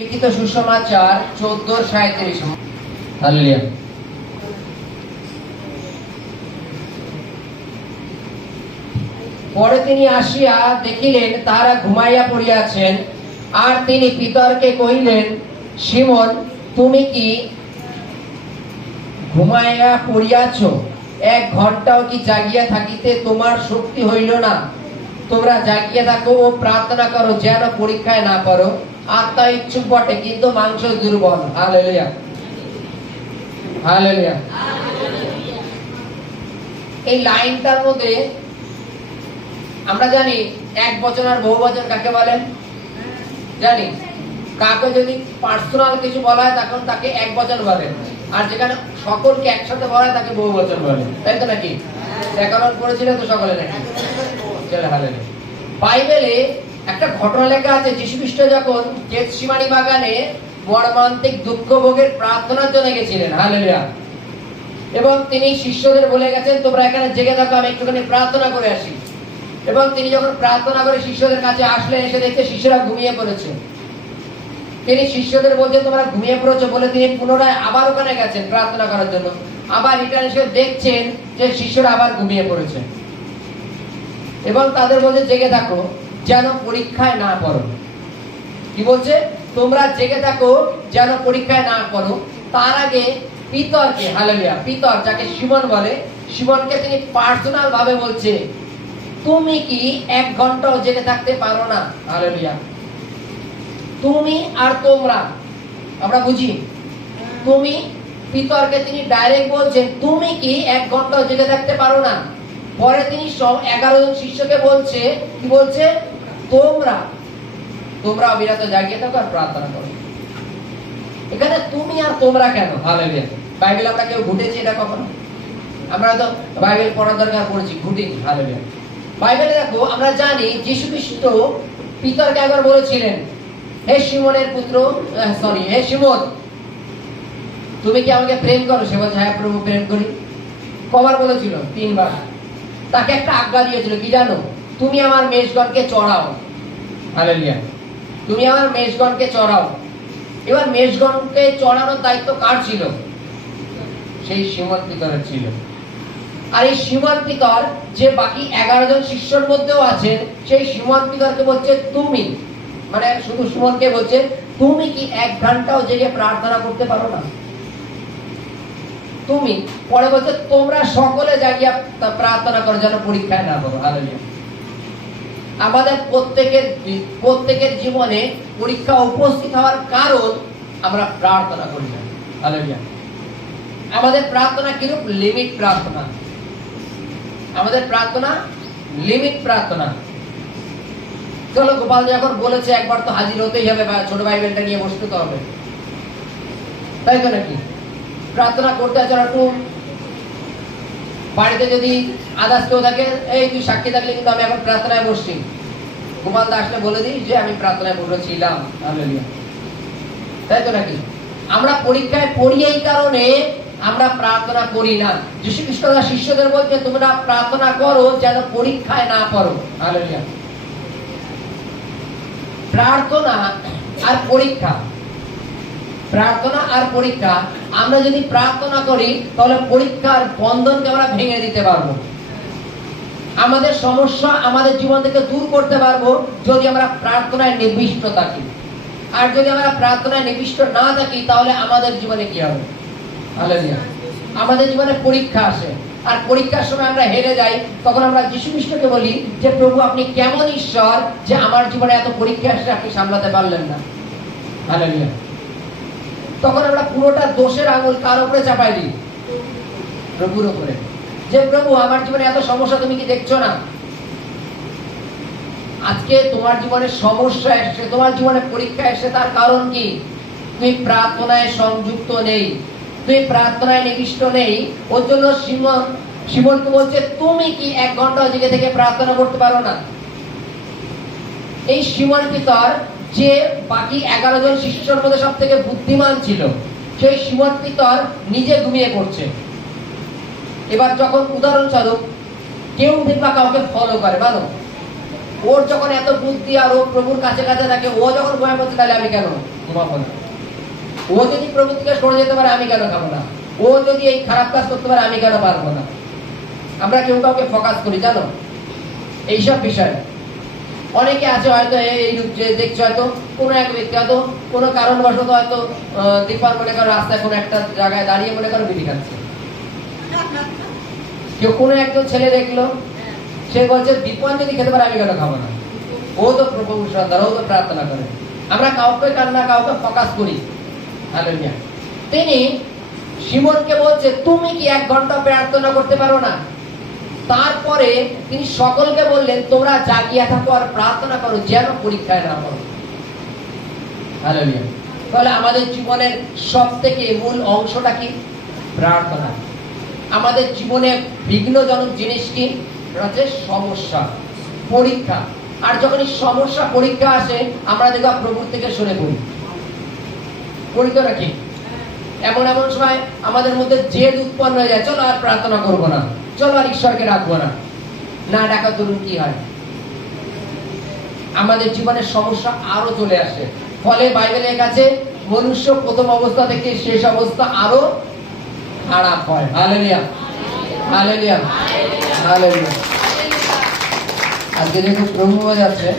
লিখিত সুসমাচার 14:37। হালেলুয়া। পরে তিনি আসিয়া দেখিলেন তাহারা ঘুমাইয়া পড়িয়াছেন, আর তিনি পিতরকে কহিলেন, সিমন, তুমি কি ঘুমাইয়া পড়িয়াছ? 1 ঘন্টাও কি জাগিয়া থাকিতে তোমার শক্তি হইল না? তোমরা জাগিয়া থাকো ও প্রার্থনা করো, যেন পরীক্ষায় না করো। আত্মা ইচ্ছুক বটে, কিন্তু মাংস দুর্বল। Hallelujah, hallelujah. এই লাইনটার মধ্যে আমরা জানি এক বচন আর বহু বচন কাকে বলে জানি। কাকে যদি পার্সোনাল কিছু বলা হয় তখন তাকে এক বচন বলে, আর যেখানে সকলকে একসাথে বলা হয় তাকে বহু বচন বলে, তাই তো নাকি? ব্যাকরণ পড়েছিলেন তো সকলে নাকি? চলে হালেলুয়া। বাইবেলে একটা ঘটনা লেখা আছে, যীশু খ্রিস্ট যখন গেতসিমানি বাগানে মর্মান্তিক দুঃখ ভোগের প্রার্থনার জন্য গেছিলেন। হালেলুয়া। এবং তিনি শিষ্যদের বলে গেছেন, তোমরা এখানে জেগে থাকো, আমি একটুখানি প্রার্থনা করে আসি। এবং তিনি যখন প্রার্থনা করে শিষ্যদের কাছে আসলেন, এসে দেখতে শিষ্যরা ঘুমিয়ে পড়েছে। তিনি শিষ্যদের বলছেন, তোমরা ঘুমিয়ে পড়েছো বলে তিনি পুনরায় আবার ওখানে গেছেন প্রার্থনা করার জন্য। আবার রিটার্ন এসে দেখছেন যে শিষ্যরা আবার ঘুমিয়ে পড়েছে, এবং তাদের বলছে, জেগে থাকো, যেন পরীক্ষায় না পড়ো। কি বলছে? তোমরা জেগে থাকো, যেন পরীক্ষায় না পড়ো। তার আগে পিতরকে, হালেলুয়া, পিতর যাকে সিমন বলে, সিমনকে তিনি পার্সোনাল ভাবে বলছে, তুমি কি 1 ঘন্টাও জেগে থাকতে পারো না? হালেলুয়া। তুমি আর তোমরা, আমরা বুঝি, তুমি, পিতরকে তিনি ডাইরেক্ট বলছেন, তুমি কি 1 ঘন্টাও জেগে থাকতে পারো না? পরে তিনি সব 11 জন শিষ্যকে বলছে, কি বলছে? তোমরা অবিরত জাগিয়ে থাকো আর প্রার্থনা করো। এখানে তুমি আর তোমরা কেন? হালেলুয়া। বাইবেল আমরা কেউ ঘুটেছি এটা কখনো? আমরা তো বাইবেল পড়ার দরকার পড়েছি, ঘুটিনি। হালেলুয়া। বাইবেলে দেখো, আমরা জানি যীশু খ্রিস্ট পিতরকে একবার বলেছিলেন, হে সিমনের পুত্র, হে সিমন, তুমি কি আমাকে প্রেম করো? সে বলছে, হ্যাঁ প্রভু, প্রেম করি। কবার বলেছিল? 3 বার। তাকে একটা আজ্ঞা দিয়েছিল, কি জানো? তুমি আমার মেষগণকে চড়াও। হালেলুয়া। তুমি আমার মেষগণকে চড়াও। এবার মেষগণকে চড়ানোর দায়িত্ব কার ছিল? সেই সিমন পিতরের ছিল। আর এই সিমন পিতর, যে বাকি 11 জন শিষ্যর মধ্যেও আছেন, সেই সিমন পিতরকে বলছে তুমি, মানে শুধু সিমনকে বলছে, তুমি কি 1 ঘন্টাও জেগে প্রার্থনা করতে পারো না? তুমি। পরে বলছে, তোমরা সকলে জাগিয়া প্রার্থনা করো, যেন পরীক্ষায় না পড়ো। হালেলুয়া। আমাদের প্রত্যেকের জীবনে পরীক্ষা উপস্থিত হওয়ার কারণ আমরা প্রার্থনা করি না। হালেলুয়া। আমাদের প্রার্থনা কিরূপ? লিমিট প্রার্থনা। আমাদের প্রার্থনা লিমিট প্রার্থনা। চলো, গোপাল যখন বলেছে একবার তো হাজির হতেই হবে, বা ছোট বাইবেলটা নিয়ে বসতে তো হবে, তাই তো নাকি? প্রার্থনা করতে আছে একটু, বাড়িতে যদি আদার্স কেউ থাকে, এই তুই সাক্ষী থাকলে কিন্তু আমি এখন প্রার্থনায় বসছি, গোপাল দা আসলে বলে দিই যে আমি প্রার্থনায় বসেছিলাম। হালেলুয়া। তাই তো নাকি? আমরা পরীক্ষায় পড়ি, এই কারণে আমরা প্রার্থনা করি না। যীশু খ্রিস্ট শিষ্যদের বলছে, তোমরা প্রার্থনা করো, যেন পরীক্ষায় না পড়ো। হালেলুয়া। প্রার্থনা আর পরীক্ষা, প্রার্থনা আর পরীক্ষা, আমরা যদি প্রার্থনা করি তাহলে পরীক্ষার বন্ধনকে আমরা ভেঙে দিতে পারবো। আমাদের সমস্যা আমাদের জীবন থেকে দূর করতে পারবো যদি আমরা প্রার্থনায় নিবিষ্ট থাকি। আর যদি আমরা প্রার্থনায় নিবিষ্ট না থাকি, তাহলে আমাদের জীবনে কি হবে? হালেলুয়া। আমাদের জীবনে পরীক্ষা আসে, আর পরীক্ষার সময় আমরা হেরে যাই। তখন আমরা যীশু খ্রিস্টকে বলি যে, প্রভু আপনি কেমন ঈশ্বর যে আমার জীবনে এত পরীক্ষা আসলে আপনি সামলাতে পারলেন না? হালেলুয়া। তখন আমরা পুরোটা দোষের আঙুল কার উপরে চাপাই দিই? প্রভুর উপরে। যে প্রভু, আমার জীবনে এত সমস্যা, তুমি কি দেখছো না? আজকে তোমার জীবনে সমস্যা এসেছে, তোমার জীবনে পরীক্ষা এসেছে, তার কারণ কি? তুমি প্রার্থনায় সংযুক্ত নেই, তুমি প্রার্থনায় নিবিষ্ট নেই। ওর জন্য সিমনকে বলছে, তুমি কি 1 ঘন্টা জেগে থেকে প্রার্থনা করতে পারো না? এই সিমন পিতর, যে বাকি 11 জন শিষ্যর মধ্যে সব থেকে বুদ্ধিমান ছিল, সেই সিমন পিতর নিজে ঘুমিয়ে পড়ছে। এবার যখন উদাহরণস্বরূপ কেউ দেখবা কাউকে ফলো করে, মানো, ওর যখন এত বুদ্ধি আর ও প্রভুর কাছে কাছে থাকে, ও যখন ঘুমিয়ে পড়ছে, তাহলে আমি কেন ঘুমাবো না। ও যদি প্রভু থেকে সরে যেতে পারে, আমি কেন খাবো না? ও যদি এই খারাপ কাজ করতে পারে, আমি কেন পারবো না? আমরা কেউ কাউকে ফোকাস করি জানো এইসব বিষয়ে। অনেকে আছে হয়তো এই যে দেখছো, হয়তো কোনো এক ব্যক্তি হয়তো কোনো কারণবশত হয়তো দীপার মনে করো রাস্তায় কোনো একটা জায়গায় দাঁড়িয়ে মনে করো বিড়ি খাচ্ছে। কেউ কোনো একজন ছেলে দেখলো, সে বলছে দীপন যদি খেতে পারে, আমি কেন খাবো না? ও তো প্রভু সন্তান, ও তো প্রার্থনা করে। আমরা কাউকে কান্না কাউকে ফোকাস করি। হালেলুয়া। তিনি শিমনকে বলছে, তুমি কি 1 ঘন্টা প্রার্থনা করতে পারো না? তারপরে তিনি সকলকে বললেন, তোমরা জাগিয়া থাকো আর প্রার্থনা করো, যেন পরীক্ষায় না পড়ো। হালেলুয়া। তাহলে আমাদের জীবনের সবথেকে মূল অংশটা কি? প্রার্থনা। আমাদের জীবনে বিঘ্নজনক জিনিস কি? হচ্ছে সমস্যা, পরীক্ষা। আর যখন এই সমস্যা পরীক্ষা আসে, আমরা দেখবা প্রভুর থেকে সরে পড়ি। পরীক্ষা রাখি এমন এমন সময় আমাদের মধ্যে জেদ উৎপন্ন হয়ে যায়, চলো আর প্রার্থনা করবো না, চলো আর ঈশ্বরকে ডাকবো না। না ডাকা তরুণ কি হয়? আমাদের জীবনের সমস্যা আরো চলে আসে। ফলে বাইবেলের কাছে মনুষ্য প্রথম অবস্থা থেকে শেষ অবস্থা আরো খারাপ হয়। Hallelujah, hallelujah, hallelujah. আজকে দেখো প্রভু যাচ্ছে।